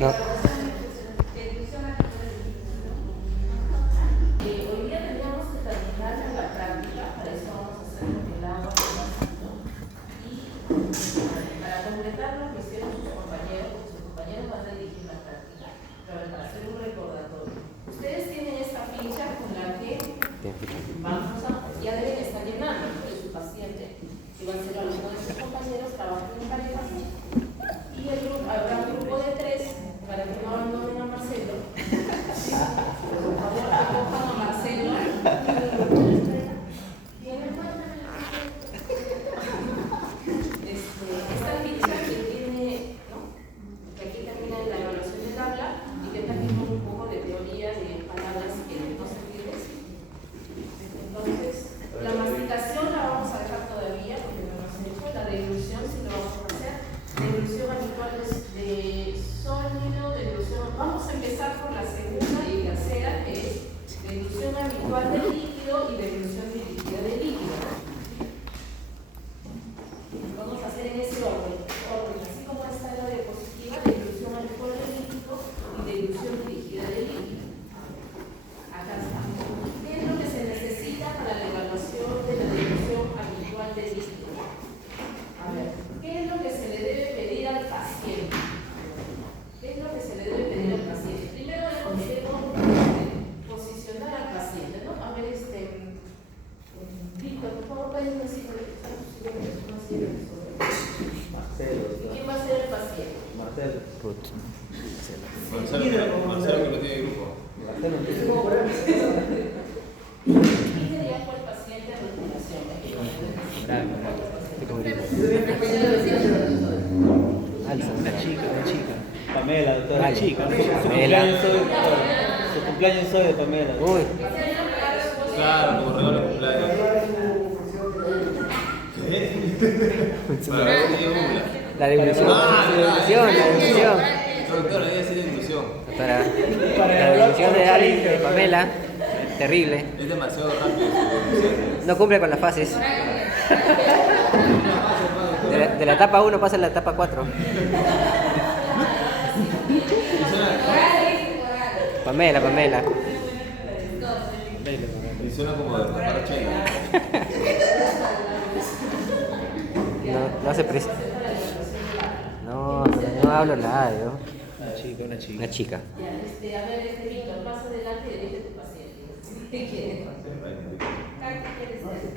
No. Hoy día teníamos que terminar la práctica, para eso vamos a hacer el agua y para completar lo que hicieron sus compañeros van a dirigir la práctica, pero para hacer un recordatorio. Ustedes tienen esta ficha con la que ya deben estar llenando de su paciente, si va a ser alguno de sus compañeros, trabajan en parejas y habrá un grupo de 3 para que no abandonen a Marcelo. Por favor, acojan a Marcelo. Esta ficha que tiene, ¿no? Que aquí termina la evaluación del habla y que también un poco de teoría de palabras que no se olviden. Entonces, la masticación la vamos a dejar todavía porque no nos han hecho. La deglución sí lo vamos a hacer. Deglución habitual de sólido, deglución. Vamos a empezar por la segunda y tercera, que es deglución habitual de líquido y deglución dirigida de líquido. Vamos a hacer en ese orden, así como está la diapositiva, deglución habitual de líquido y deglución dirigida de líquido. Acá está. ¿Qué es lo que se necesita para la evaluación de la deglución habitual de líquido? A ver, ¿qué es lo que se le debe pedir al paciente? ¿Qué es lo que se le debe pedir al paciente? Primero debemos posicionar al paciente, ¿no? A ver, Víctor, por favor, vayan a decir Marcelo. ¿quién va a ser el paciente? Marcelo. Marcelo que no tiene grupo. Marcelo. ¿Quién sería el paciente a regulación? Una chica. Pamela, doctora. Vale. Chica. Pamela. Su cumpleaños hoy de Pamela. Uy, Claro, como regalo de cumpleaños. Para ver si tiene una. la devolución. La devolución. Doctora, ella sí tiene ilusión. La devolución de Ali, de Pamela, terrible. Es demasiado rápido su evolución. No cumple con las fases. De la etapa 1 pasa a la etapa 4. Pamela. Funciona como de tapar chela. No se presta. No hablo nada, yo. Una chica. Ya, a ver, Víctor, pasa adelante y dirige a tu paciente. ¿Qué quieres? ¿Qué quieres hacer?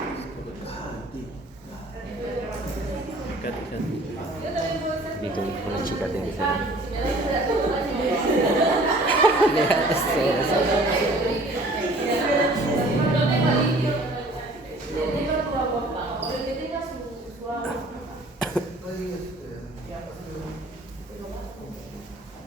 Yo también puedo hacer. Víctor, una chica tiene que ser. Si me das no tengo limpio. Tengo tu agua. O el que tenga su agua.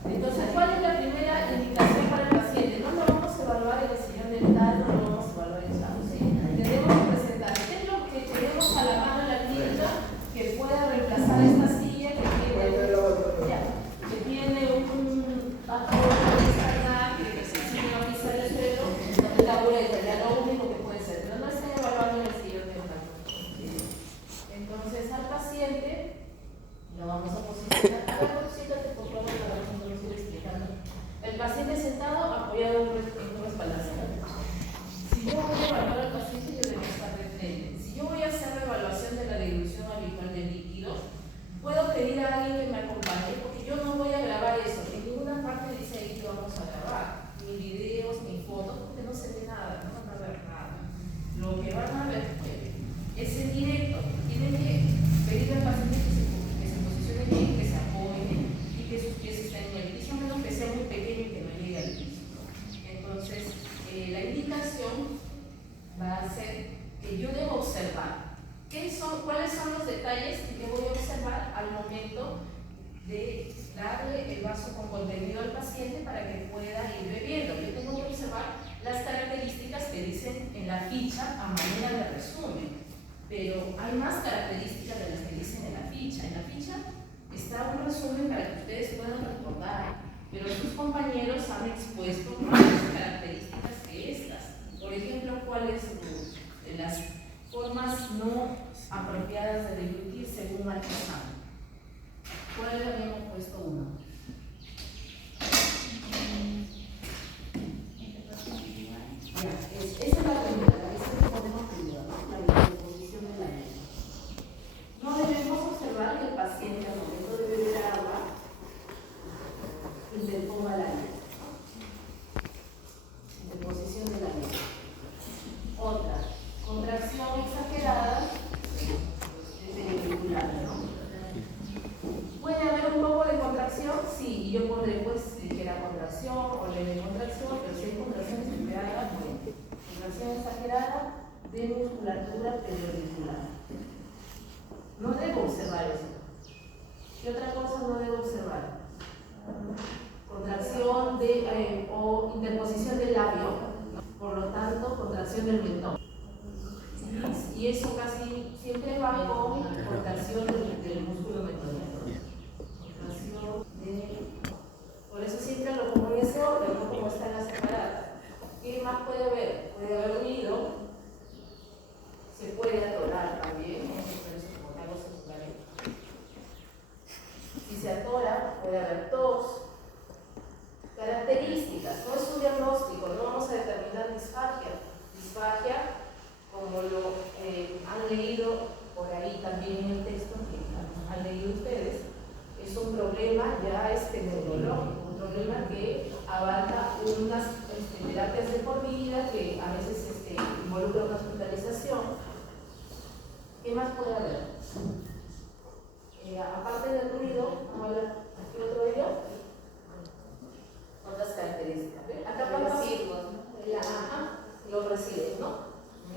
Entonces, ¿cuál es la primera indicación para el paciente? No lo vamos a evaluar en el sillón dental, no lo vamos a evaluar en chavo, ¿sí? Tenemos que presentar qué es lo que tenemos a la mano en la clínica que pueda reemplazar esta silla que tiene un apoyo externa que se enseña a pisar el suelo, donde la boleta, ya lo único que puede ser, pero no están evaluando en el sillón dental. Entonces, al paciente lo vamos a posicionar. Siéntate, por favor, para que nos lo explicando. El paciente sentado apoyado en un respaldación. Si yo voy a evaluar al paciente, yo debo estar de frente. Si yo voy a hacer la evaluación de la dilución habitual de líquidos, puedo pedir a alguien que me acompañe, porque yo no voy a grabar eso. En ninguna parte dice ahí que vamos a grabar, ni videos, ni fotos, porque no se ve nada, no van a ver nada. Lo que van a ver es en directo. Tienen que pedir al paciente que se posicione bien, que se apoye y que sus pies estén en el piso, a menos que sea muy pequeño y que no llegue al piso. Entonces, la indicación va a ser que yo debo observar cuáles son los detalles que voy a observar al momento de darle el vaso con contenido al paciente para que pueda ir bebiendo. Yo tengo que observar las características que dicen en la ficha a manera de resumen, pero hay más características de las que dicen en la ficha. En la ficha está un resumen para que ustedes puedan recordar, pero sus compañeros han expuesto más características que estas. Por ejemplo, cuáles las formas no apropiadas de deglutir según Alcazar. ¿Cuál habíamos puesto uno? temperatura periodicular. No debo observar eso. ¿Qué otra cosa no debo observar? Contracción o interposición del labio, por lo tanto, contracción del mentón. Y eso casi siempre va con contracción del músculo mentoniano. Contracción por eso siempre lo pongo en ese orden, no como está en la separada. ¿Qué más puede haber? Puede haber ruido, se puede atorar también, por eso como algo secundario. Si se atora, puede haber tos. Características, no es un diagnóstico, no vamos a determinar disfagia. Disfagia, como lo han leído por ahí también en el texto que han leído ustedes, es un problema ya neurológico, un problema que abarca unas terapias de por vida que a veces involucra una hospitalización. ¿Qué más puede haber? Aparte del ruido, vamos a ver aquí otro video. Otras características. Acá los residuos, ¿no?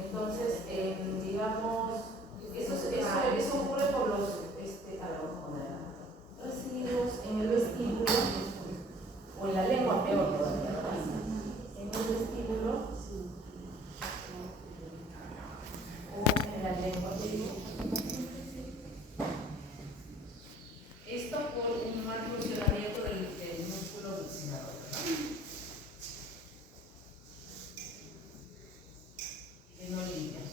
Entonces, digamos, eso ocurre por los residuos en el vestíbulo o en la lengua, peor todavía. En el vestíbulo o en la lengua. Esto por un mal funcionamiento del músculo buccinador, ¿verdad? Que no limpia.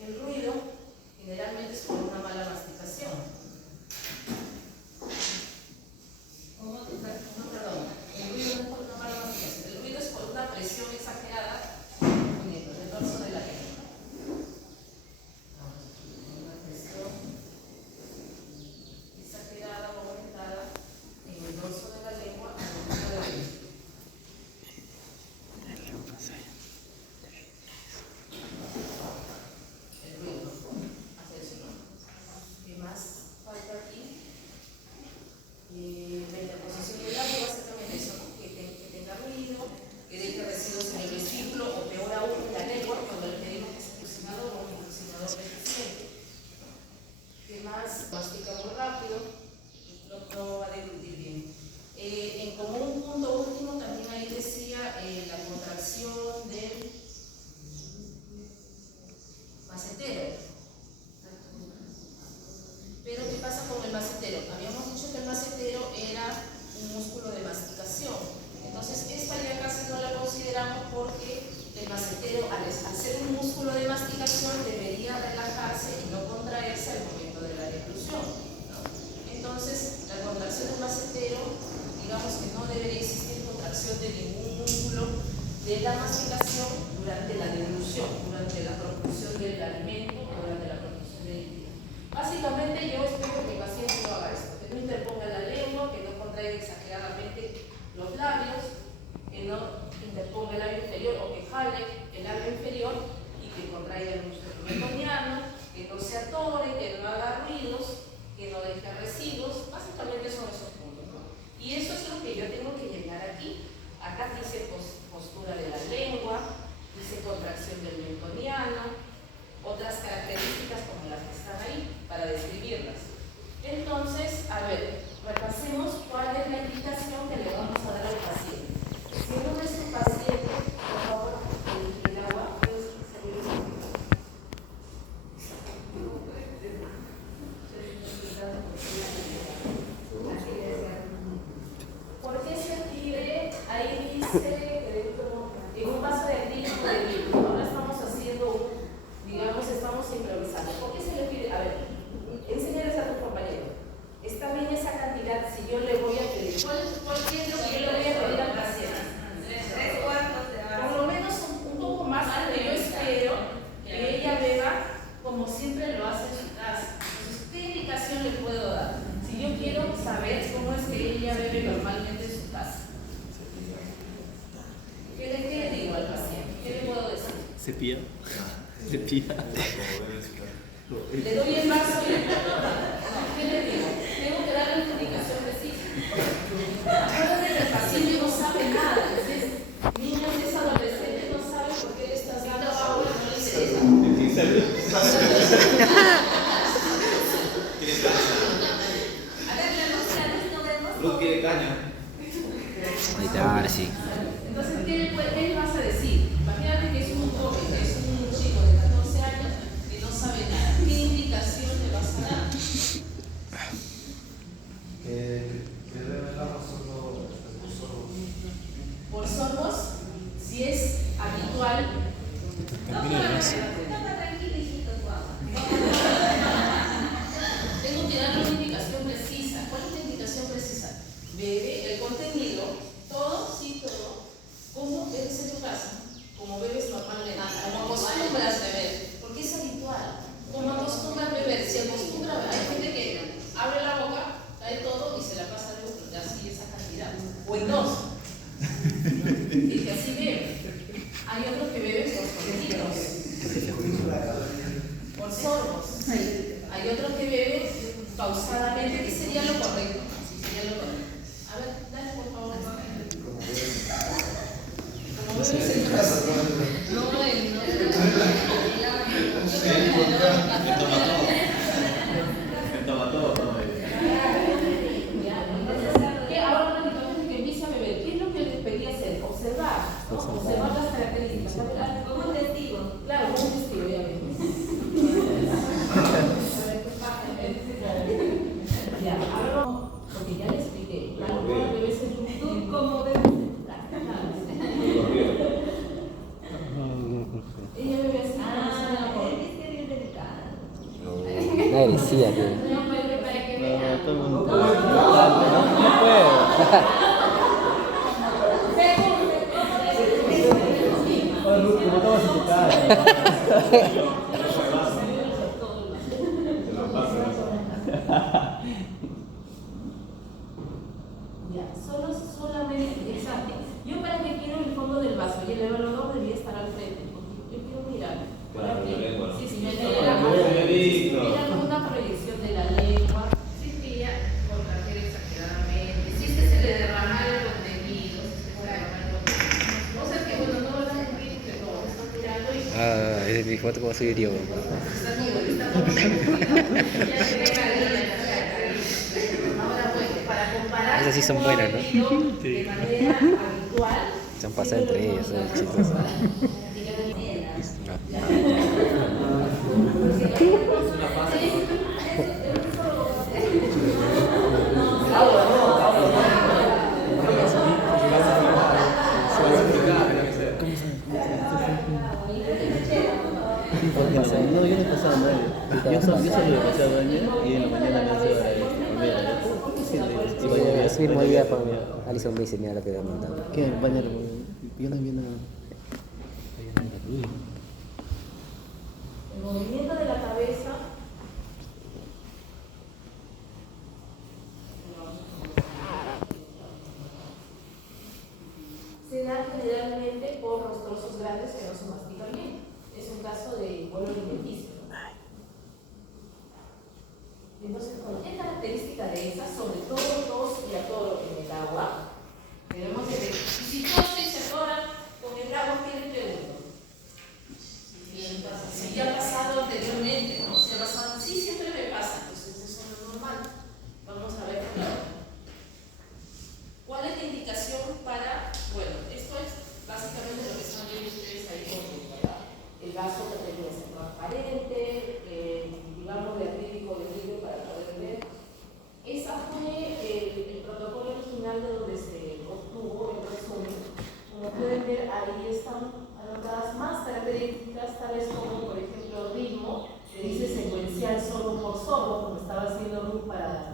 El ruido generalmente es por una mala masticación. Perdón, el ruido no es por una mala masticación, el ruido es por una presión exagerada en el dorso de la lengua. Una presión exagerada o aumentada en el dorso de la lengua al momento de reír. El ruido, hace eso, ¿no? ¿Qué más falta aquí? La interposición del labio, básicamente eso, ¿no? Que tenga ruido, que deje residuos en el vestíbulo o peor aún en la lengua, cuando le pedimos que sea buccinador o un buccinador deficiente. ¿Qué más? Mastica muy rápido, no va a deglutir bien. Como un punto último, también ahí decía la contracción del macetero. Pero ¿qué pasa con el macetero? Habíamos dicho que el macetero era un músculo de masticación. Entonces esta ya casi no la consideramos porque el macetero, al ser un músculo de masticación, debería relajarse y no contraerse al momento de la deglución, ¿no? Entonces la contracción del macetero, digamos que no debería existir contracción de ningún músculo de la masticación durante la deglución, durante la propulsión del alimento o durante la propulsión del líquido. Básicamente yo espero que el paciente no haga esto, que no interponga la lengua, que no contraiga exageradamente los labios, que no interponga el labio inferior o que jale el labio inferior y que contraiga el músculo mentoniano, que no se atore, que no haga ruidos, que no deje residuos. Básicamente son esos puntos, ¿no? Y eso es lo que yo tengo que llegar aquí. Acá dice postura de la lengua, dice contracción del mentoniano, otras características como las que están ahí para describirlas. Entonces, a ver, repasemos cuál es la indicación que le vamos a dar al paciente. Si uno es un paciente, por favor, el agua, ¿puedes servir eso? ¿Por qué se pide? Ahí dice en un vaso de acrílico de vidrio. Ahora estamos haciendo, digamos, estamos improvisando. ¿Por qué se le pide? A ver, enséñales a tu compañero. Está bien esa cantidad si yo le voy a pedir. ¿Cuál es lo que yo le voy a pedir al paciente? 3 cuartos de vaso. Por lo menos un poco más de lo que yo espero que ella beba como siempre lo hace en su casa. Entonces, ¿qué indicación le puedo dar? Si yo quiero saber cómo es que ella bebe normalmente en su casa. ¿Qué le digo al paciente? ¿Qué le puedo decir? Cepilla. Cepilla. Le doy el vaso y le pongo. ¿Qué le digo? Tengo que darle una indicación precisa. Acuérdate que el paciente no sabe nada. Entonces, niños, es adolescente. Luz quiere caña. Ahí está, ahora sí. Entonces, ¿qué le vas a decir? Imagínate que es un joven, que es un chico de 14 años que no sabe nada. ¿Qué indicación le vas a dar? Por sordos, si es habitual. Tengo que dar una indicación precisa. ¿Cuál es la indicación precisa? Bebe el contenido, todo, sí, todo. ¿Cómo bebes en tu casa? Como bebes normalmente, como acostumbras a beber, porque es habitual. Como acostumbras a beber, si acostumbra a beber, hay gente que abre la boca, cae todo y se la pasa de así esa cantidad. O en dos. Y que así bebe. Hay otros que beben por sorbitos, por sorbos. Hay otros que beben pausadamente. ¿Qué sería lo correcto? Sí, sería lo correcto. A ver, dale por favor. Como bebes en casa. No, ahora que empiece a beber, ¿qué es lo que les pedí hacer? Observar las características. Como un testigo. Claro, como un testigo, obviamente. Ya, ahora vamos, porque ya le expliqué. La locura debe ser tú como bebes. Ella bebe así. Es que bien delicada. Una heresía que. No, pero para que vea. No puedo. Como estamos en tu casa. Ya, solamente, exacto. Yo para qué quiero el fondo del vaso y el evaluador debía estar al frente, porque yo quiero mirar. Claro, la lengua. Sí, me era una proyección de la lengua, si quería contraer exageradamente, si se le derramara el contenido, si se le derramara el contenido. O sea que bueno, no lo dan bien, pero están mirando y Ah, es mi foto como soy yo. ahora bueno, para comparar. Esas sí son buenas, ¿no? De manera habitual. Se han pasado entre ellas, son chistosas. No, yo no pasaba mal. Yo solo le pasaba baño y en la mañana me hacía Es mismo día para Alison me dice, mira lo que me ha mandado. ¿Qué? Bañar. Yo no vi nada. El movimiento de la cabeza. Se da generalmente por los trozos grandes que no se mastican bien. Es un caso de bolo alimenticio. Entonces, cualquier característica de esa, sobre todo tos y atoro en el agua, debemos de ver. Si tos y se atora con el agua, ¿qué le pregunto? Si ya ha pasado anteriormente, ¿no? Si ha pasado, sí, siempre me pasa, entonces eso no es normal. Vamos a ver cuál es la indicación para, bueno, esto es básicamente lo que están viendo ustedes ahí conmigo, ¿verdad? El vaso que tiene que ser transparente, digamos de acrílico de vidrio para poder ver. Esa fue el protocolo original de donde se obtuvo el resumen. Como pueden ver, ahí están anotadas más características, tales como, por ejemplo, ritmo, que dice secuencial solo por solo, como estaba haciendo Ruth para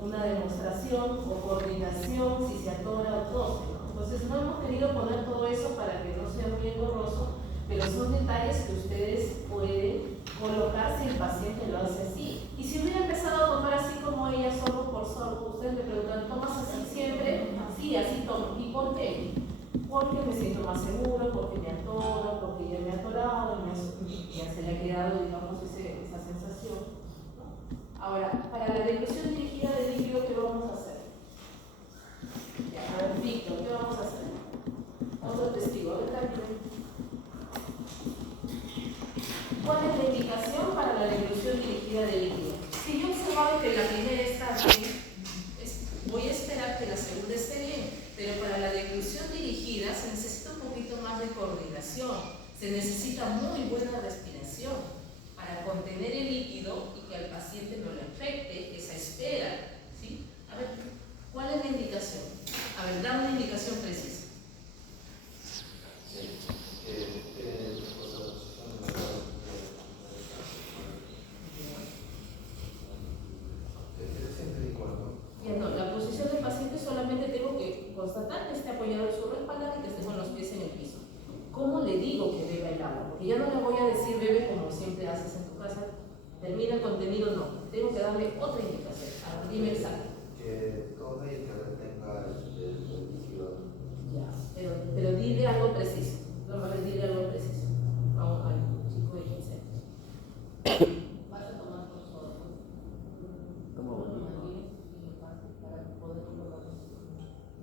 una demostración, o coordinación, si se atora o tose, ¿no? Entonces, no hemos querido poner todo eso para que no sea muy engorroso, pero son detalles que ustedes pueden colocar si el paciente lo hace así. Y si hubiera empezado a tomar así como ella, sorbo por sorbo, ustedes me preguntan, ¿tomas así siempre? Sí, así tomo. ¿Y por qué? Porque me siento más seguro, porque me atoro, porque ya me he atorado, ya se le ha quedado, digamos, esa sensación, ¿no? Ahora, para la dilución dirigida de líquido, ¿qué vamos a hacer? Ya, a ver, Víctor, ¿qué vamos a hacer? Otro testigo, a ver, Carmen. ¿Cuál es la indicación para la dilución dirigida de líquido? Si yo observaba que la primera está bien, voy a esperar que la segunda esté bien, pero para la deglución dirigida se necesita un poquito más de coordinación, se necesita muy buena respiración para contener el líquido y que al paciente no le afecte esa espera, ¿sí? A ver, ¿cuál es la indicación? A ver, da una indicación precisa. Ya no, la posición del paciente solamente tengo que constatar que esté apoyado en su respaldo y que esté con los pies en el piso. ¿Cómo le digo que beba el agua? Porque ya no le voy a decir bebe como siempre haces en tu casa, termina el contenido, no. Tengo que darle otra indicación. Ahora, dime exacto. Que tome y que retenga el líquido. Ya, pero dile algo preciso. Vamos a ver, dile algo preciso. Vamos al chico de 15 años. Vas a tomar por sorbo.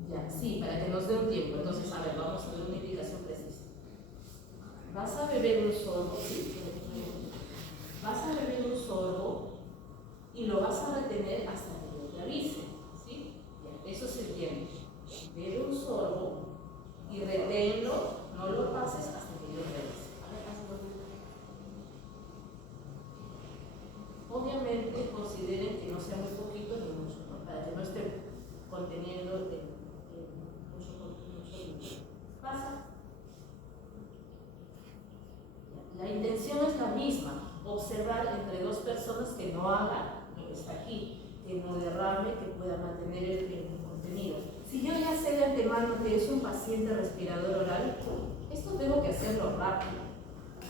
Ya, sí, para que nos dé un tiempo. Entonces, a ver, vamos a ver una indicación precisa. Vas a beber un sorbo, sí. Vas a beber un sorbo y lo vas a retener hasta que yo te avise, ¿sí? Ya, eso se entiende. Bebe un sorbo y reténlo, no lo pases hasta que yo te avise. A ver, hazlo. Obviamente consideren que no sea muy poquito ni mucho, ¿no? Para que no esté conteniendo mucho líquido. Pasa. La intención es la misma, observar entre dos personas que no haga lo que está aquí, que no derrame, que pueda mantener el contenido. Si yo ya sé de antemano que es un paciente respirador oral, esto tengo que hacerlo rápido,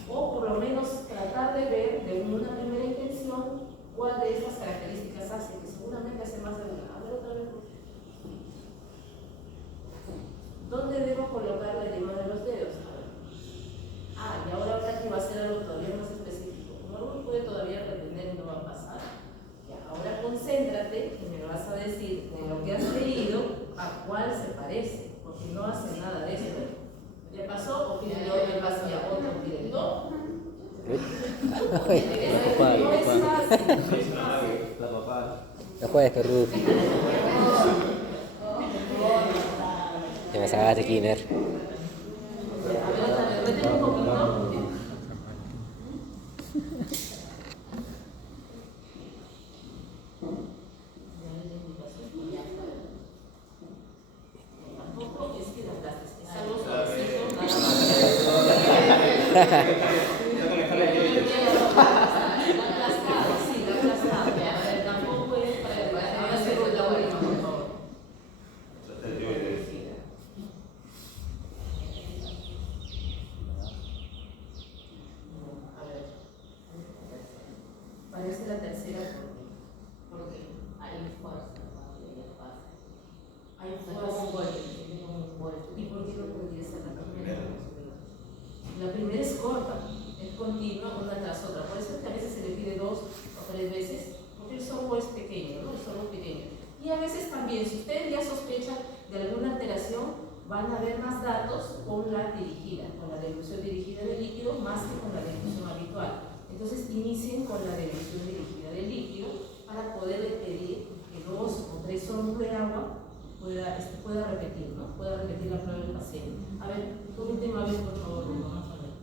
o por lo menos tratar de ver de una primera intención cuál de estas características hace, que seguramente hace más de una. A ver otra vez. ¿Dónde debo colocar la yema de los dedos? A ver. Ah, y ahora que va a ser algo todavía más específico. Como algo puede todavía retener y no va a pasar. Ya, ahora concéntrate y me vas a decir de lo que has leído a cuál se parece, porque no hace nada de esto. ¿Le pasó o pide otro más y a otro pide? No. No es fácil. La papá. No juegues, perro. Ya me sacaste, Kinner. A ver, otra vez, retén un poquito. Tampoco es que las gastes, es algo suavecito, nada más. Sí, la aplastado. A ver, tampoco es para hacer la última, por favor. A ver, parece la tercera porque hay fuerza, hay fuerza. ¿Y por qué no podría ser la primera? La primera es corta, es continua una tras otra. Por eso es que a veces se le pide 2 o 3 veces, porque el sorbo es pequeño, ¿no? El sorbo es pequeño. Y a veces también, si ustedes ya sospechan de alguna alteración, van a ver más datos con la dirigida, con la deglución dirigida del líquido, más que con la deglución habitual. Entonces, inicien con la deglución dirigida del líquido para poder pedir que 2 o 3 sorbos de agua pueda repetir, ¿no? Pueda repetir la prueba del paciente. A ver, por última vez, por favor, vamos a ver.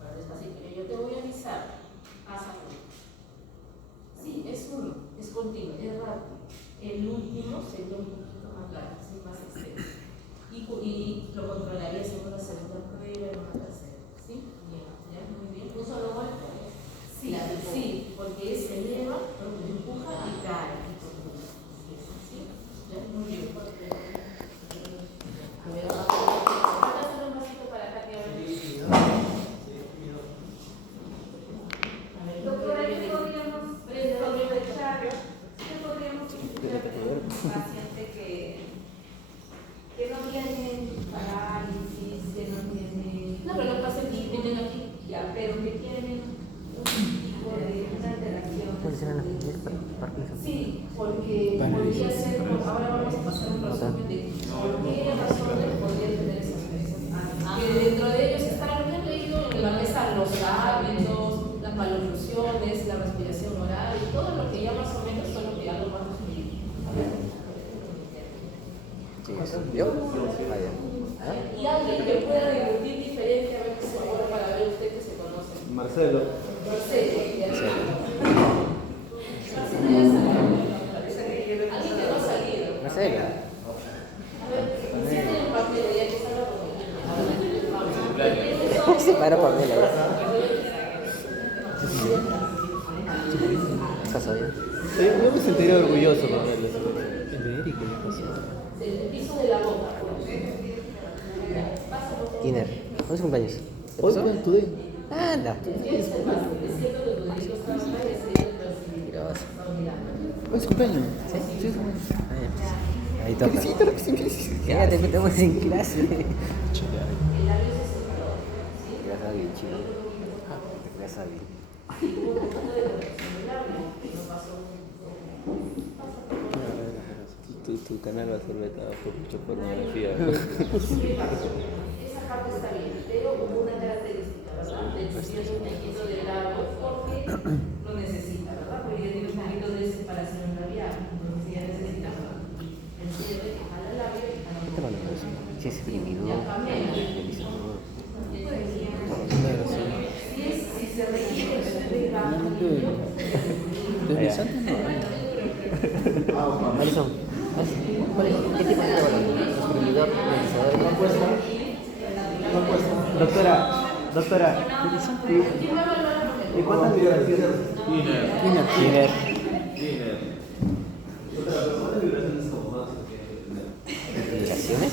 Ahora, despacito, yo te voy a avisar. Pasa. Sí, es uno, es continuo, es rápido. El último sería un poquito más largo, sí, más extenso. Y lo controlarías en una segunda prueba y en una tercera. ¿Sí? Bien, ya, muy bien. ¿Un solo golpe? Sí, sí, porque se eleva, empuja y cae. Muy bien. A ver, vamos a hacer un pasito para acá que ahora. A ver, Doctora, ¿qué podríamos aprovechar? ¿Qué podríamos explicar a un paciente que no tiene parálisis, que no tiene... No, pero los pacientes vienen aquí. Ya, pero que tienen un tipo de una alteración. Sí, porque podría ser, ahora vamos a pasar un resumen de por qué razones podría tener esas cosas. Que dentro de ellos está lo que han leído en la mesa, los hábitos, las maloclusiones, la respiración oral, ¿Yo? Ah, ya. Y alguien que pueda discutir diferente, a ver qué se acuerda para ver usted que se conoce. Marcelo. Marcelo, ya. Sí. Alguien que no ha salido. Marcelo. A ver, sienten el papel, ya que salga por Se paró Pamela. ¿Estás bien? Yo me sentiría orgulloso con él. Federico, ¿qué pasó? el piso de la boca. Kiner. ¿Cuándo es su cumpleaños? ¿Te Hoy pasó? fue today. Anda. Es cierto que los niños trabajan y se Mira, vas. Hoy es cumpleaños. ¿Sí? Sí. Ahí toca. Ya te metemos en clase. Gracias, bien chido. Gracias, bien. Tu canal va a ser vetado por mucha pornografía. esa parte está bien, pero como una característica, ¿verdad? Del cierto un poquito de lado porque lo necesita, ¿verdad? Porque ya tiene un poquito de separación labial, entonces ya necesita el cierre que jala el labio y jala un ¿Qué te poco. parece? Sí, es exprimido. Ya cambia. Si se requiere de Deslizante no. Alison, ¿qué tipo de trabajo? Exprimidor, deslizador. Doctora. ¿Y cuántas vibraciones? Kiner. ¿Vibraciones?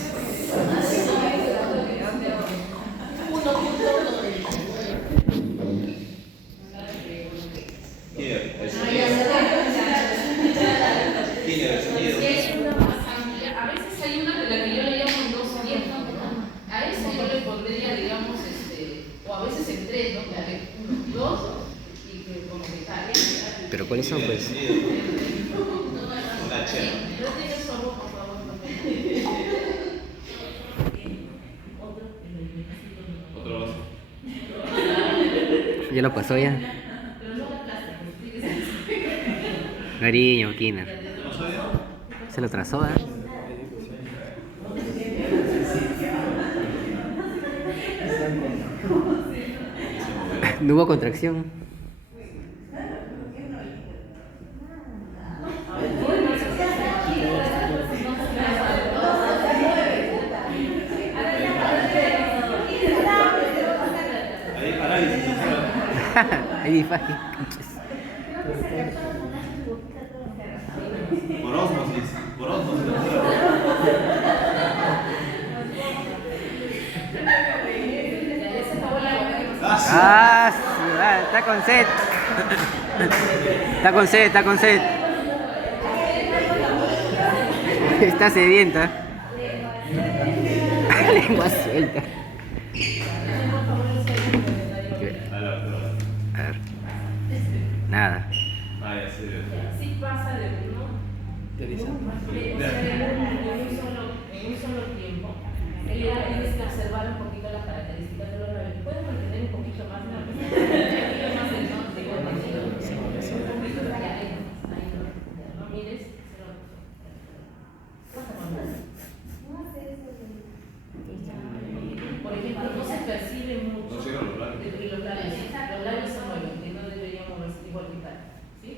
Es una más amplia. A veces hay una de la que yo le llamo en 210. A eso yo le pondría, digamos, o a veces en 3, ¿no? Que 2 y que como que cae. ¿Pero cuáles son, pues? Retire su ojo, por favor. Otro vaso. ¿Ya lo pasó ya? Cariño, Kiner. Se lo trazó, ¿eh? No hubo contracción. Ahí parálisis. Ahí fue. Por osmosis. Por osmosis. Ah, sí, está con sed. Está con sed, está con sed. Está sedienta. Lengua suelta. A ver. Nada. Ah, ya sé. Sí pasa de uno. En un solo tiempo. Tienes que observar un poquito las características de los labios. Pueden mantener un poquito más, ¿no? Un poquito más de contenido. Un poquito de ahí, no mires. Por ejemplo, no se percibe mucho. No cierran los labios. Los labios se mueven, que no deberían moverse igual que tal. ¿Sí?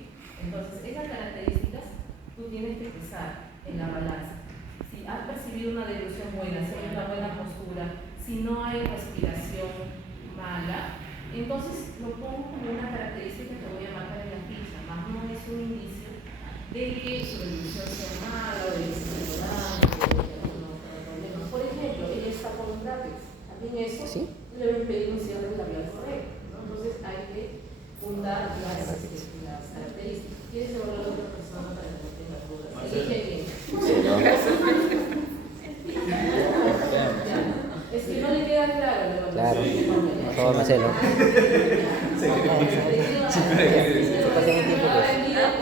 Entonces, esas características tú tienes que pesar en la balanza. Si has percibido una dilución buena, si hay una buena postura, si no hay respiración mala, entonces lo pongo como una característica que voy a marcar en la ficha, más no es un indicio de que su dilución sea mala o de que se mejorando o de que no tenga problemas. Por ejemplo, ella está con un lápiz. También eso ¿Sí? le va a impedir un cierre labial correcto, ¿no? Entonces hay que fundar las características. ¿Quieres evaluar a otra persona para que no tenga dudas? Elige bien. Es que no le queda claro la evaluación. Claro. Por favor, Marcelo. Si pasa en un tiempo, pues.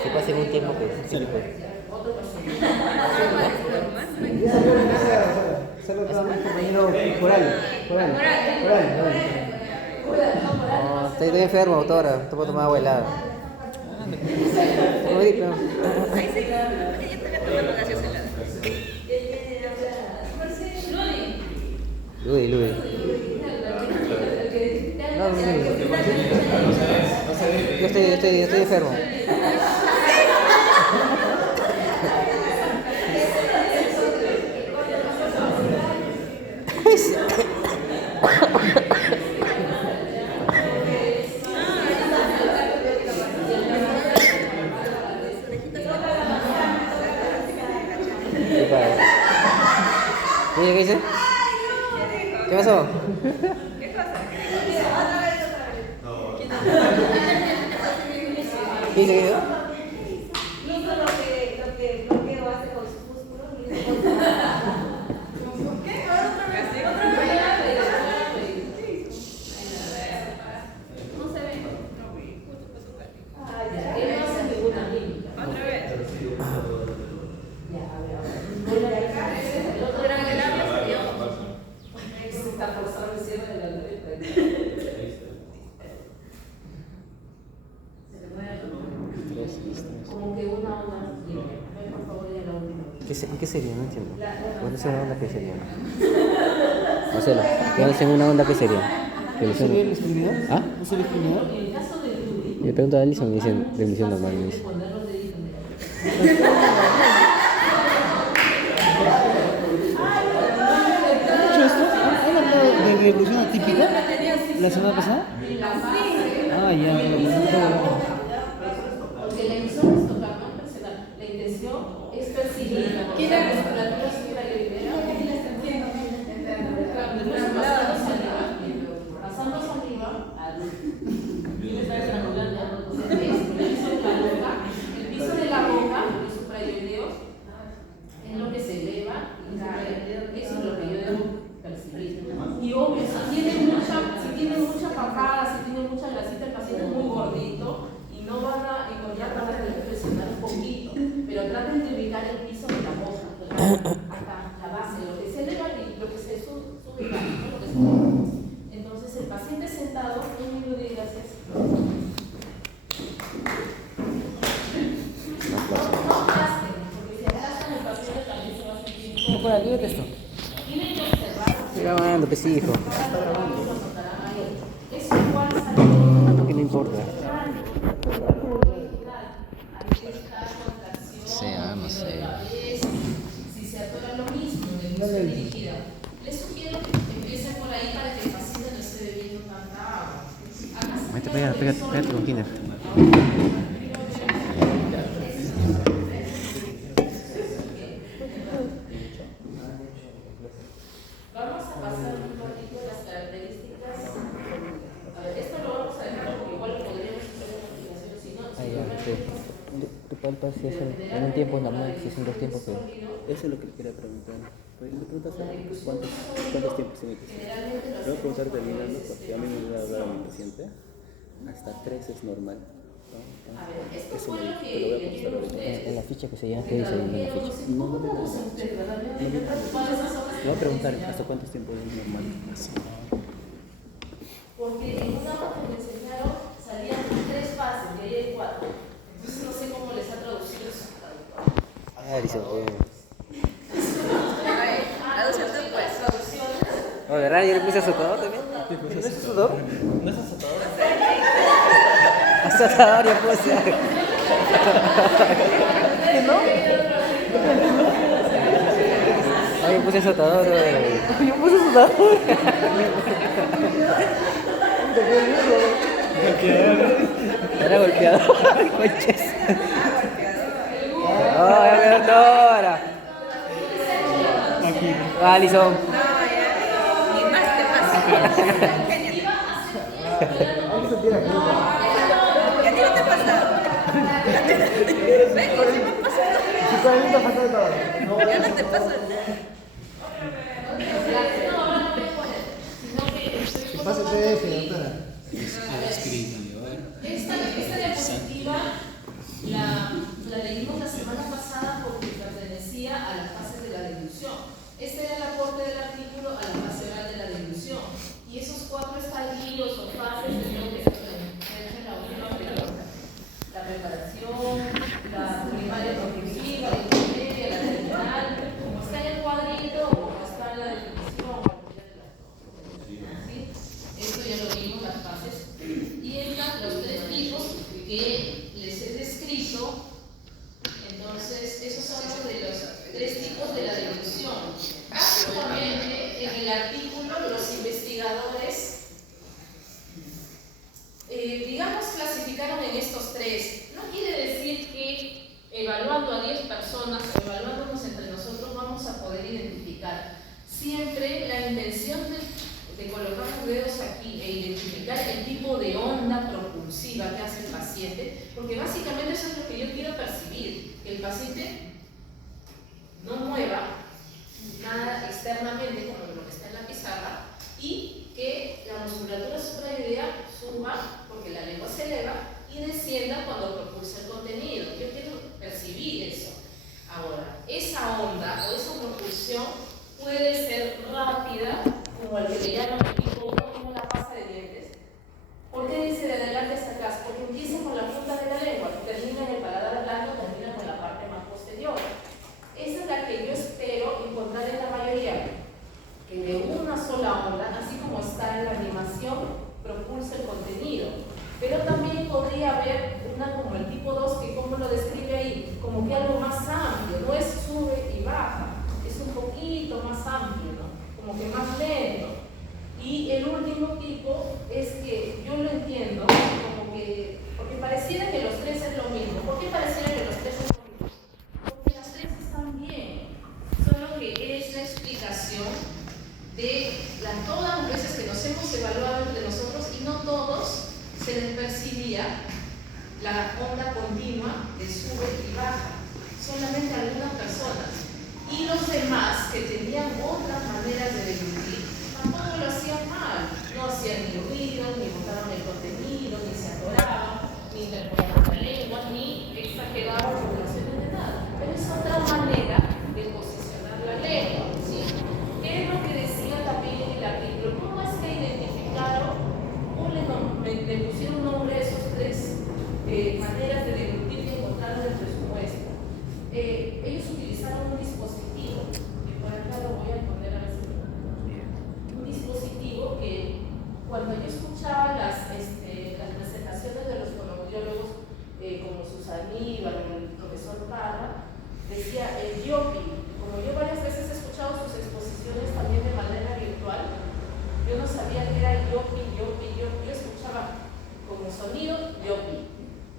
Si pasa en un tiempo, pues. Sí, pues. Otro paciente. Solo cada vez compañero coral. No, estoy enfermo, doctora. No puedo tomar agua helada. Tengo gripe. Ahí sí. Yo también tomando gaseosa helada. Luis. No, Luis. Yo estoy enfermo. ¿Qué dice? ¿Qué pasó? ¿Qué dice? Hizo lo que bloqueo hace con sus músculos. No se ve. Él no hace ninguna mímica. Ya, a ver. Pero en el labio se está forzando el cierre de la letra. Como que una onda libre. Ven, por favor, ya la última. ¿Qué sería? No entiendo. Cuando dicen una onda, ¿qué sería? Marcelo, cuando dicen una onda, ¿qué sería? ¿No se ve la extremidad? ¿Ah? ¿No se ve la extremidad? En el caso del Rudy, Le pregunto a Alison y me dicen definición normal. Me dice. poner los deditos, mira. ¿Has hecho esto? ¿Han hablado de revolución atípica la semana pasada? Ah, ya. Porque la emisión es tocar, no impresionar. La intención es percibir la musculatura superior y pasando hacia arriba, el piso de la boca, el suprayoideos, es lo que se eleva y cae. Eso es lo que yo debo percibir. Y obvio, si tiene mucha papada, si tiene mucha grasita, el paciente es muy gordito y no van a encontrar, van a tener que presionar un poquito, pero traten de ubicar el piso de la boca, hasta la base, lo que se eleva y lo que se sube, ¿no? Lo que se eleva. Entonces, el paciente sentado, un minuto y gracias. No aplasten, porque si aplastan el paciente también se va a sentir un poco. Por aquí, ¿qué es esto? Tienen que observar. Estoy grabando, pues hijo. Eso igual salió. ¿Qué le importa? No sé. Si se atora lo mismo, de emisión dirigida. Les sugiero que empiecen por ahí para que el paciente no esté bebiendo tanta agua. Pégate con Kinder. Vamos a pasar un poquito de las características. A ver, esto lo vamos a dejar porque igual lo podríamos hacer en continuación, si no. ¿Tú palpas si es en un tiempo normal, si es en 2 tiempos? Eso es lo que le quería preguntar. Le preguntas cuántos tiempos tiene que ser. Le voy a preguntar terminando porque a mí me voy a hablar a mi paciente. Hasta 3 es normal. ¿No? Eso me dijo, pero voy a contestar ahorita. En la ficha que se llama, ¿qué dice ahí en la ficha? No me nada. Le voy a preguntar hasta cuántos tiempos es normal. Porque en una hoja que me enseñaron salían 3 fases y ahí hay 4. Entonces no sé cómo les ha traducido eso. Dice, Traducciones. oh, ¿verdad? Yo le puse azotador también. ¿No es azotador? ¿No es azotador? Azotador, yo puse. ¿No? Ay, yo puse azotador. Yo puse azotador. Era golpeador. Conches. Oh, ya me doctora. Aquí. Alison. Ni más te pasa. ¿Y a ti no te pasa? Ven, ¿por qué me pasa? Ya no te pasa. Esta diapositiva la leímos la semana pasada porque pertenecía a las fases de la dilución. Este era el aporte del artículo a la fase oral de la dilución. Y esos 4 estadios o fases de lo que se en la última pregunta. La preparación, la primaria progresiva, la intermedia, la terminal. Como está en el cuadro básicamente en el artículo los investigadores, digamos, clasificaron en estos tres. No quiere decir que evaluando a 10 personas o evaluándonos entre nosotros vamos a poder identificar. Siempre la intención de colocar los dedos aquí e identificar el tipo de onda propulsiva que hace el paciente, porque básicamente eso es lo que yo quiero percibir, que el paciente no mueva nada externamente como lo que está en la pizarra y que la musculatura suprailineal suba porque la lengua se eleva y descienda cuando propulsa el contenido. Yo quiero percibir eso. Ahora, esa onda o esa propulsión puede ser rápida, como el que le llaman tipo 1, como la pasta de dientes. ¿Por qué dice de adelante hasta atrás? Porque empieza con la punta de la lengua, termina en el paladar blando, termina con la parte más posterior. Esa es la que yo espero encontrar en la mayoría, que de una sola onda, así como está en la animación, propulsa el contenido. Pero también podría haber una como el tipo 2, que como lo describe ahí, como que algo más amplio, no es sube y baja, es un poquito más amplio, ¿no? Como que más lento. Y el último tipo es que yo lo entiendo como que, porque pareciera que los tres es lo mismo. ¿Por qué pareciera que los tres es lo mismo? Porque las tres están bien, solo que es la explicación de todas las veces que nos hemos evaluado entre nosotros y no todos se les percibía la onda continua de sube y baja, solamente algunas personas. Y los demás que tenían otras maneras de deglutir tampoco lo hacían mal, no hacían ni ruido, ni botaban el contenido, ni se atoraban, ni interpolaban la lengua, ni exageraban formulaciones de nada. Pero es otra manera de posicionar la lengua, ¿sí? ¿Qué es lo que decía también en el artículo? ¿Cómo es que identificaron o le pusieron nombre a esos tres maneras de deglutir y encontrarlo en el presupuesto? Ellos utilizaron un dispositivo, que por acá lo voy a poner a ver. Un dispositivo que cuando yo escuchaba las presentaciones de los fonoaudiólogos como Susan Aníbal o el profesor Parra, decía el Yopi. Como yo varias veces he escuchado sus exposiciones también de manera virtual, yo no sabía que era Yopi. Yo escuchaba como sonido Yopi.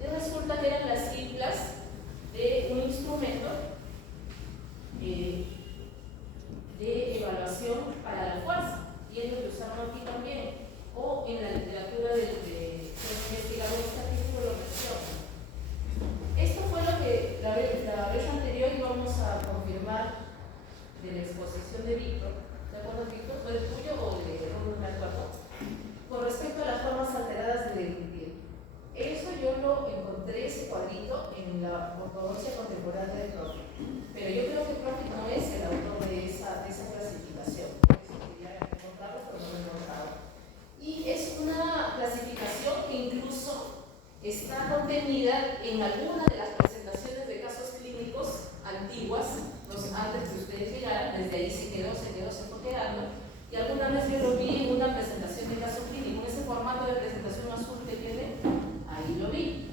Y resulta que eran las siglas de un instrumento de evaluación para la fuerza, y ellos lo usaron aquí también, o en la literatura de los investigadores científicos lo mencionan. Esto fue lo que la vez anterior íbamos a confirmar de la exposición de Víctor. ¿Te acuerdas, Víctor? ¿Fue el tuyo o de no me acuerdo? Con respecto a las formas alteradas de deglutir. Eso yo lo encontré, ese cuadrito, en la ortodoncia contemporánea de Profi. Pero yo creo que Profi no es el autor de esa clasificación. Por eso quería encontrarlo, pero no lo he encontrado. Y es una clasificación que incluso está contenida en alguna de las presentaciones de casos clínicos antiguas, antes que ustedes llegaran, desde ahí se quedó quedando. Y alguna vez yo lo vi en una presentación de caso clínico, en ese formato de presentación azul que tiene. Ahí lo vi.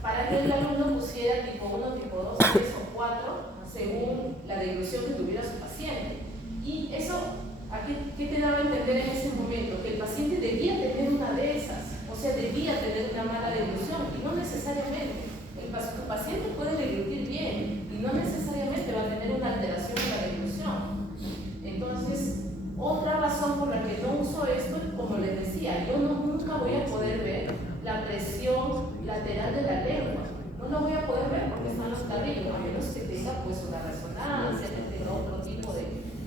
Para que el alumno pusiera tipo 1, tipo 2, 3 o 4, según la deglución que tuviera su paciente. Y eso, ¿qué te daba a entender en ese momento? Que el paciente debía tener una de esas, o sea, debía tener una mala deglución, y no necesariamente. Tu paciente puede deglutir bien, y no necesariamente va a tener una alteración en la deglución. Entonces, otra razón por la que no uso esto, como les decía, yo nunca voy a poder ver la presión lateral de la lengua. No lo voy a poder ver porque están los carrillos, a menos que tenga pues una resonancia, que tenga otro tipo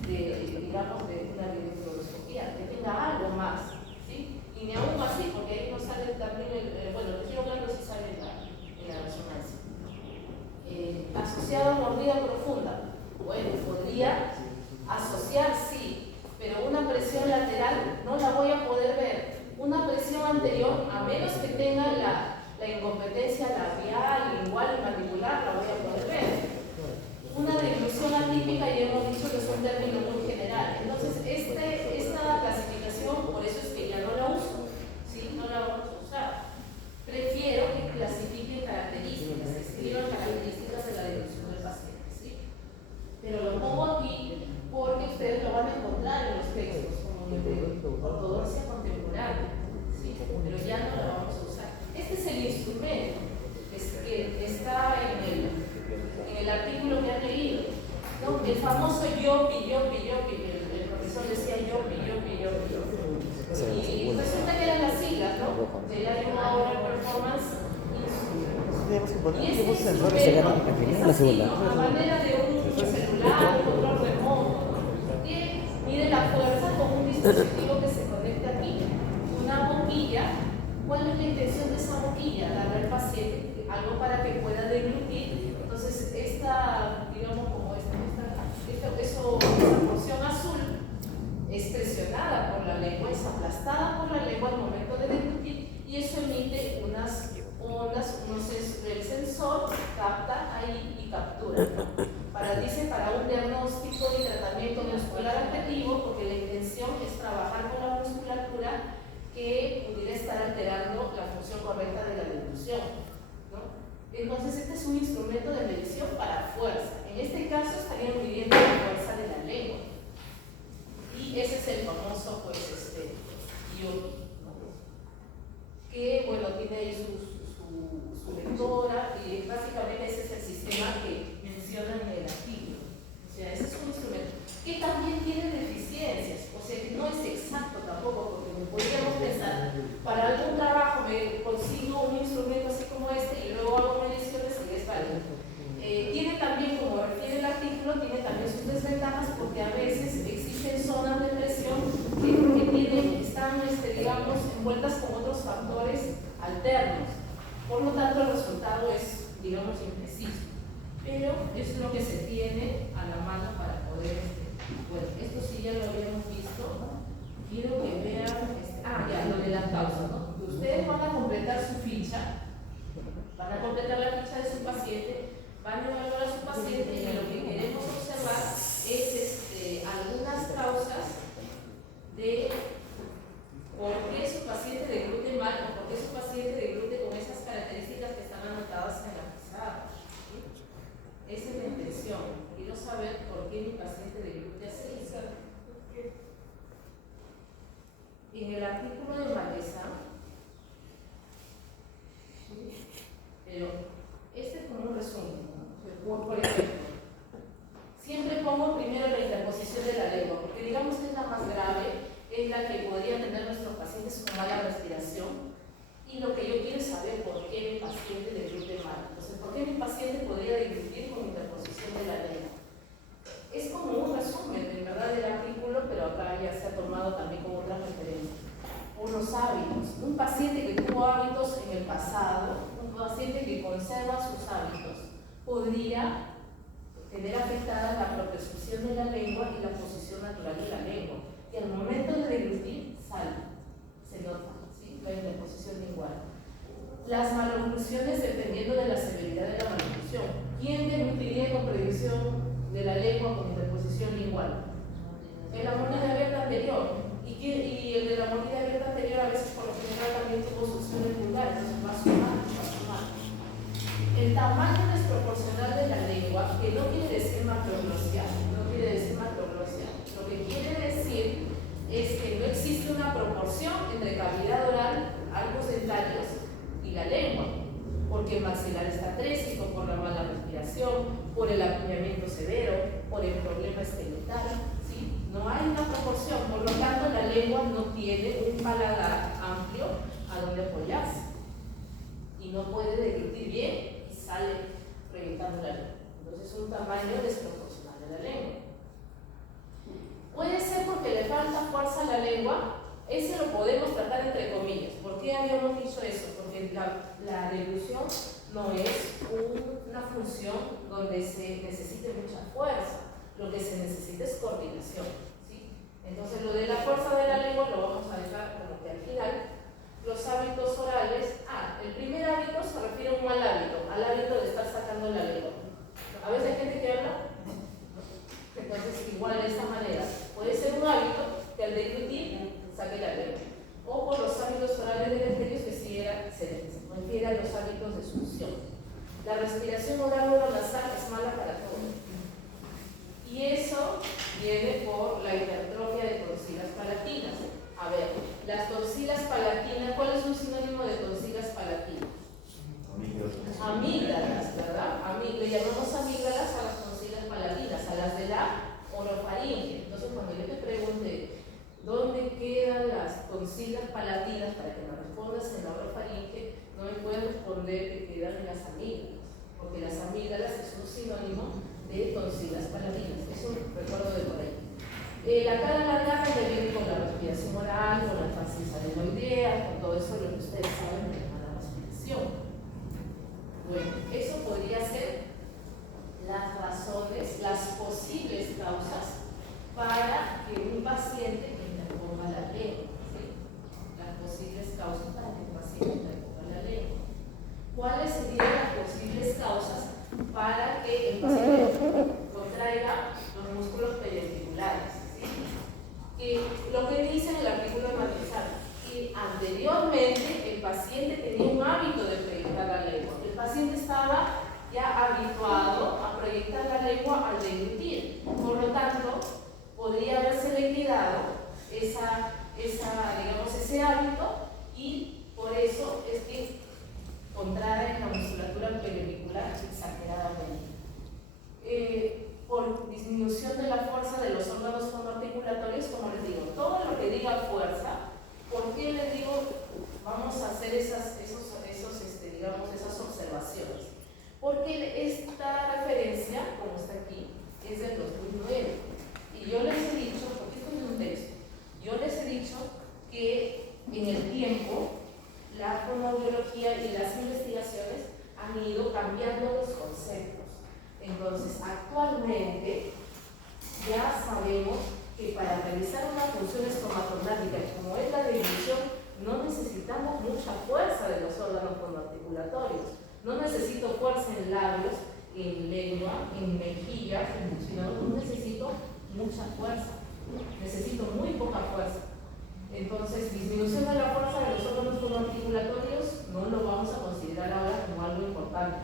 digamos, de una videofluoroscopía, que tenga algo más, ¿sí? Y ni aún así, porque ahí no sale también bueno, el giro blando sí sale en la resonancia. Asociado a mordida profunda, bueno, podría asociar, sí, pero una presión lateral no la voy a poder ver. Una presión anterior, a menos que tenga la incompetencia labial, lingual y mandibular, la voy a poder ver. Una deglución atípica, ya hemos dicho que es un término muy general. Entonces, esta clasificación, por eso es que ya no la uso, ¿sí? No la vamos a usar. Prefiero que clasifiquen características, que escriban características de la deglución del paciente, ¿sí? Pero lo pongo aquí porque ustedes famoso yopi, el profesor decía yopi. Esa es la Y segunda. resulta que eran las siglas, ¿no? Del área oral performance. Y ese instrumento ¿Se gana la primera o la segunda? a manera de un celular, un control remoto, que mide la fuerza con un dispositivo que se conecta aquí, una boquilla. ¿Cuál es la intención de esa boquilla? Darle al paciente algo para que pueda deglutir. Entonces, digamos, como esa porción azul es presionada por la lengua, es aplastada por la lengua al momento de deglutir y eso emite unas ondas, el sensor capta ahí y captura. Para un diagnóstico y tratamiento muscular objetivo, porque la intención es trabajar con la musculatura que pudiera estar alterando la función correcta de la deglución, ¿no? Entonces, este es un instrumento de medición para fuerza. En este caso, estarían midiendo la fuerza de la lengua. Y ese es el famoso, pues, yopi, ¿no? Que, bueno, tiene ahí su lectora y básicamente ese es el sistema que mencionan en el artículo. O sea, ese es un instrumento que también tiene deficiencias, o sea, que no es exacto tampoco, porque podríamos pensar, para algún trabajo me consigo un instrumento así como este y luego hago mediciones y es válido. Tiene también, como refiere el artículo, tiene también sus desventajas porque a veces existen zonas de presión que están, digamos, envueltas con otros factores alternos. Por lo tanto, el resultado es, digamos, impreciso. Pero es lo que se tiene a la mano para poder, bueno, esto sí ya lo habíamos visto, ¿no? Quiero que vean, ya, lo de la causa, ¿no? Ustedes van a completar su ficha, van a completar la ficha de su paciente, van a evaluar a su paciente y lo que queremos observar es algunas causas de por qué su paciente deglute mal o por qué su paciente deglute con esas características que están anotadas en la pizarra. ¿Sí? Esa es la intención. Quiero saber por qué mi paciente deglute así. En el artículo de Malesa, ¿sí? Pero este es como un resumen, ¿no? Por ejemplo, siempre pongo primero la interposición de la lengua, porque digamos que es la más grave, es la que podría tener nuestros pacientes con mala respiración, y lo que yo quiero es saber por qué mi paciente deglute mal. Entonces, ¿por qué mi paciente podría deglutir con interposición de la lengua? Es como un resumen, en verdad, del artículo, pero acá ya se ha tomado también como otras referencias. Unos hábitos. Un paciente que tuvo hábitos en el pasado, un paciente que conserva sus hábitos, podría tener afectada la propiocepción de la lengua y la posición natural de la lengua. Y al momento de deglutir, sale, se nota, ¿sí? La interposición lingual. Las maloclusiones dependiendo de la severidad de la maloclusión. ¿Quién deglutiría con prohibición de la lengua con interposición lingual? El ammonide abierta anterior. Y el de la ammonide abierta anterior a veces por lo general también tuvo succiones vulgares, entonces va a sumar. El tamaño desproporcional de la lengua, que no quiere decir macroglosia, lo que quiere decir es que no existe una proporción entre cavidad oral, arcos dentarios y la lengua, porque el maxilar está trésico por la mala respiración, por el acuñamiento severo, por el problema esqueletal, ¿sí? No hay una proporción, por lo tanto la lengua no tiene un paladar amplio a donde apoyarse y no puede deglutir bien y sale reventando la lengua. Entonces es un tamaño desproporcional de la lengua. Puede ser porque le falta fuerza a la lengua, ese lo podemos tratar entre comillas. ¿Por qué habíamos dicho eso? Porque la deglución no es una función donde se necesite mucha fuerza, lo que se necesita es coordinación, ¿sí? Entonces lo de la fuerza de la lengua lo vamos a dejar como que al final. Los hábitos orales, el primer hábito se refiere a un mal hábito, al hábito de estar sacando la lengua. A veces hay gente que habla, entonces igual de esta manera, puede ser un hábito que al deglutir saque la lengua. O por los hábitos orales deleterios que se refiere a los hábitos de succión. La respiración oral o nasal es mala para todos. Y eso viene por la hipertrofia de tonsilas palatinas. A ver, las tonsilas palatinas, ¿cuál es un sinónimo de tonsilas palatinas? Amígdalas, ¿verdad? Le llamamos amígdalas a las tonsilas palatinas, a las de la en las amígdalas, porque las amígdalas es un sinónimo de tonsilas paladinas. Eso recuerdo de por ahí. La cara alargada ya viene con la respiración oral, con la facies adenoidea, con todo eso lo que ustedes saben de la respiración. Bueno, eso podría ser las razones, las posibles causas para que un paciente interponga la lengua. ¿Sí? Las posibles causas para que un paciente interponga la lengua. ¿Cuáles serían las posibles causas para que el paciente contraiga los músculos periarticulares? Lo que dice en el artículo de Matizano, que anteriormente el paciente tenía un hábito de proyectar la lengua. El paciente estaba ya habituado a proyectar la lengua al deglutir. Por lo tanto, podría haberse liquidado ese hábito y por eso es que contrae la musculatura periauricular exageradamente. Por disminución de la fuerza de los órganos fonoarticulatorios, como les digo, todo lo que diga fuerza, ¿por qué les digo vamos a hacer esas observaciones? Porque esta referencia, como está aquí, es del 2009 y yo les he dicho, porque esto es un texto, yo les he dicho que en el tiempo la fonoaudiología y las investigaciones han ido cambiando los conceptos. Entonces, actualmente ya sabemos que para realizar una función estomatognática como es la deglución, no necesitamos mucha fuerza de los órganos fonoarticulatorios. No necesito fuerza en labios, en lengua, en mejillas, sino no necesito mucha fuerza. Necesito muy poca fuerza. Entonces, disminución de la fuerza de los órganos fonoarticulatorios no lo vamos a considerar ahora como algo importante.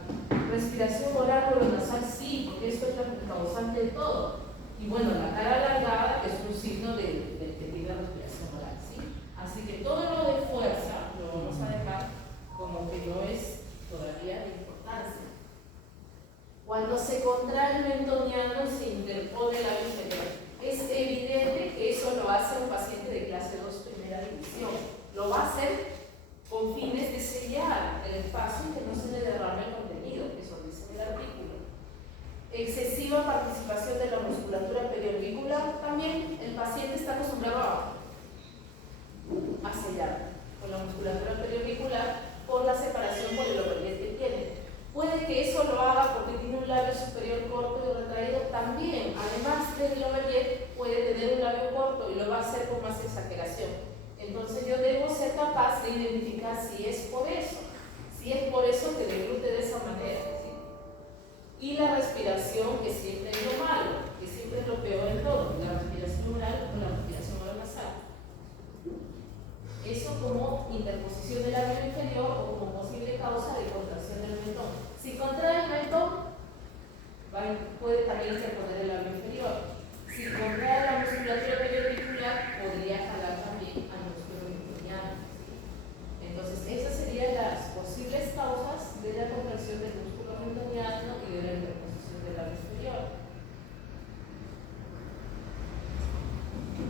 Respiración oral o nasal, sí, porque esto es la causante de todo. Y bueno, la cara alargada es un signo del que tiene respiración oral, ¿sí? Así que todo lo de fuerza lo vamos a dejar como que no es todavía de importancia. Cuando se contrae el mentoniano se interpone el labio inferior. Es evidente que eso lo hace un paciente de clase 2 primera división. Lo va a hacer con fines de sellar el espacio y que no se le derrame el contenido, que eso dice el artículo. Excesiva participación de la musculatura periauricular. También el paciente está acostumbrado a sellar con la musculatura periauricular por la separación por el overlap que tiene. Puede que eso lo haga porque tiene un labio superior corto y retraído. También, además del overlap, puede tener un labio corto y lo va a hacer con más exageración. Entonces yo debo ser capaz de identificar si es por eso que deglute de esa manera. ¿Sí? Y la respiración, que siempre es lo malo, que siempre es lo peor en todo, la respiración oral o la respiración oronasal. Eso como interposición del labio inferior o como posible causa de contracción del mentón. Si contrae el mentón, puede también interponer el labio inferior. Si contrae la musculatura periauricular, podría jalar también al músculo mentoniano. Entonces, esas serían las posibles causas de la contracción del músculo mentoniano y de la interposición del labio inferior.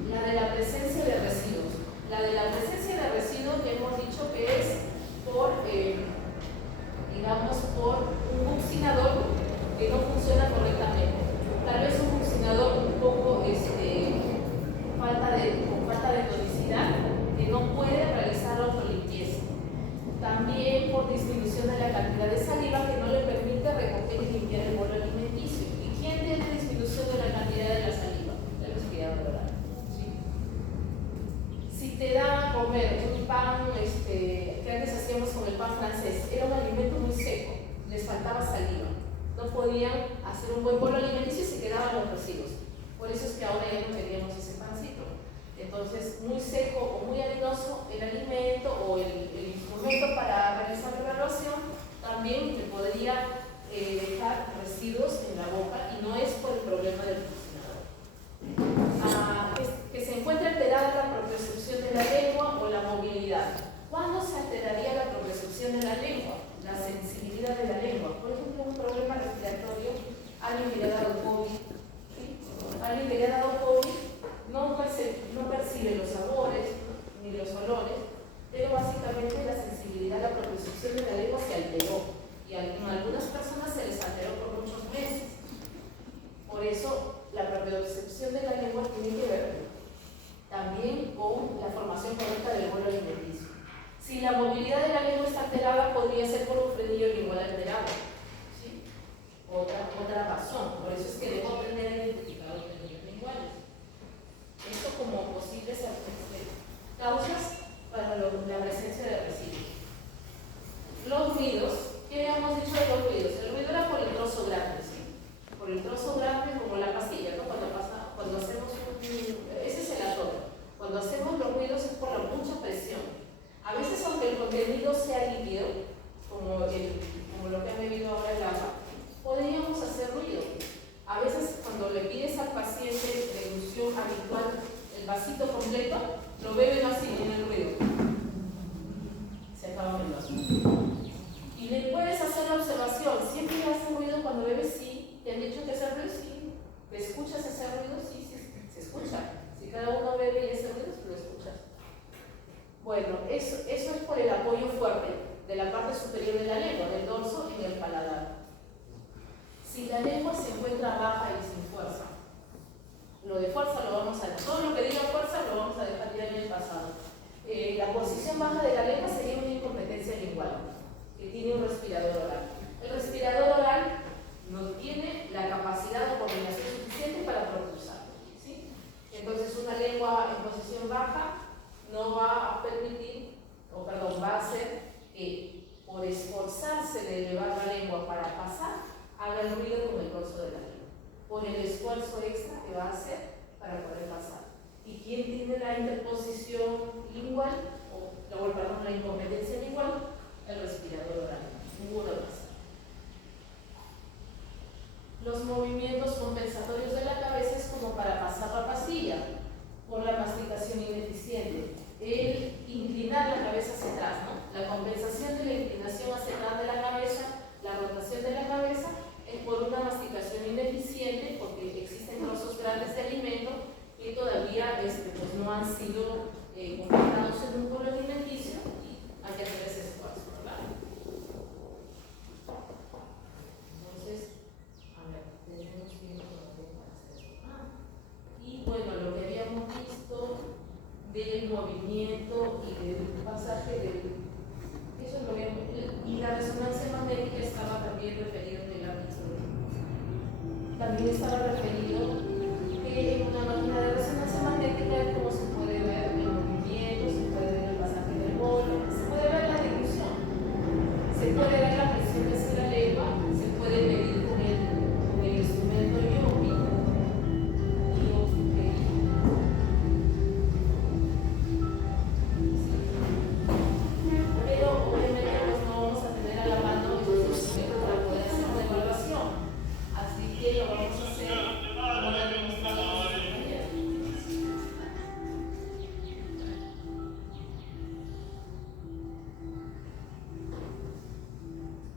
La de la presencia de residuos. La de la presencia de residuos ya hemos dicho que es por un buccinador que no funciona correctamente. Tal vez un buccinador un poco con falta de tonicidad que no puede realizar la autolimpieza. También por disminución de la cantidad de saliva que no le permite recoger y limpiar el bolo alimenticio. ¿Y quién tiene disminución de la cantidad de la saliva? La respirador oral. Si te da a comer un pan, que antes hacíamos con el pan francés, era un alimento muy seco, les faltaba saliva, no podían hacer un buen bolo alimenticio y se quedaban los residuos. Por eso es que ahora ya no queríamos ese pancito. Entonces, muy seco o muy harinoso el alimento o el instrumento para realizar la evaluación también le podría dejar residuos en la boca y no es por el problema del funcionador. Que se encuentre alterada la propiocepción de la lengua o la movilidad. ¿Cuándo se alteraría la propiocepción de la lengua? La sensibilidad de la lengua. Por ejemplo, un problema respiratorio, alguien que le ha dado COVID, ¿sí? Alguien que le ha dado COVID no percibe los sabores ni los olores, pero básicamente la sensibilidad, la propiocepción de la lengua se alteró y haga el ruido con el dorso de la lengua, por el esfuerzo extra que va a hacer para poder pasar. ¿Y quién tiene la interposición lingual, perdón, la incompetencia lingual? El respirador oral, ninguno más. Los movimientos compensatorios de la cabeza es como para pasar la pastilla por la masticación ineficiente. El inclinar la cabeza hacia atrás, ¿no? La compensación de la inclinación hacia atrás de la cabeza, la rotación de la cabeza, es por una masticación ineficiente, porque existen trozos grandes de alimento que todavía pues no han sido completados en un bolo alimenticio y hay que hacer ese esfuerzo, ¿verdad? Entonces, a ver, tenemos tiempo para hacer eso. Y bueno, lo que habíamos visto del movimiento y del pasaje eso es lo que y la resonancia magnética estaba también referido en el ámbito. También estaba referido que en una máquina de resonancia magnética es como se puede ver el movimiento, se puede ver el pasaje del bolo, se puede ver la difusión, se puede ver la presión que hace la lengua, se puede medir con el instrumento IOPI. Pero obviamente pues no vamos a tener a la mano estos instrumentos para poder hacer una evaluación, así que lo vamos a hacer como la demostración.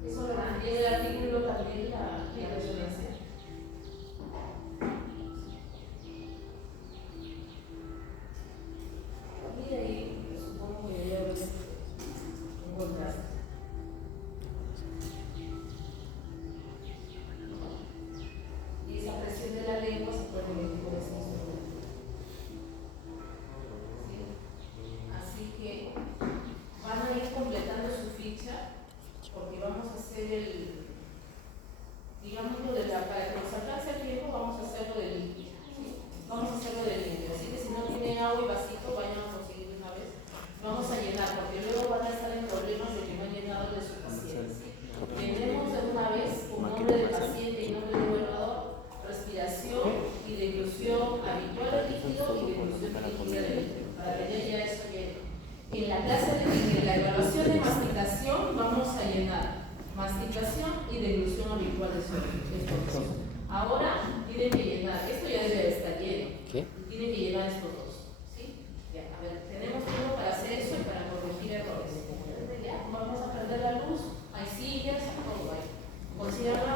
Eso verán, y en el artículo también la resonancia. Y de ahí supongo que ya lo encontrar. Y esa presión de la lengua se puede medir por ese instrumento. ¿Sí? Así que van a ir completando su ficha porque vamos a hacer digámoslo para que nos alcance el tiempo, vamos a hacerlo de limpio. ¿Sí? Vamos a hacerlo de limpio. Así que si no tienen agua y vasito, vayan a conseguir una vez. Vamos a llenar, porque luego van a estar en problemas de que no han llenado de su paciente. ¿Sí? Llenemos de una vez con nombre del paciente y nombre del evaluador, respiración y deglución habitual de líquido y deglución líquida de líquido, para tener ya eso lleno. En la clase de la evaluación de masticación vamos a llenar masticación y deglución habitual de sólido. Ahora tienen que llenar, esto ya debe estar lleno. ¿Qué? Tienen que llenar estos dos. ¿Sí? Ya, a ver, tenemos tiempo para hacer eso y para corregir errores. Ya, vamos a prender la luz, hay sillas, todo ahí. Consideran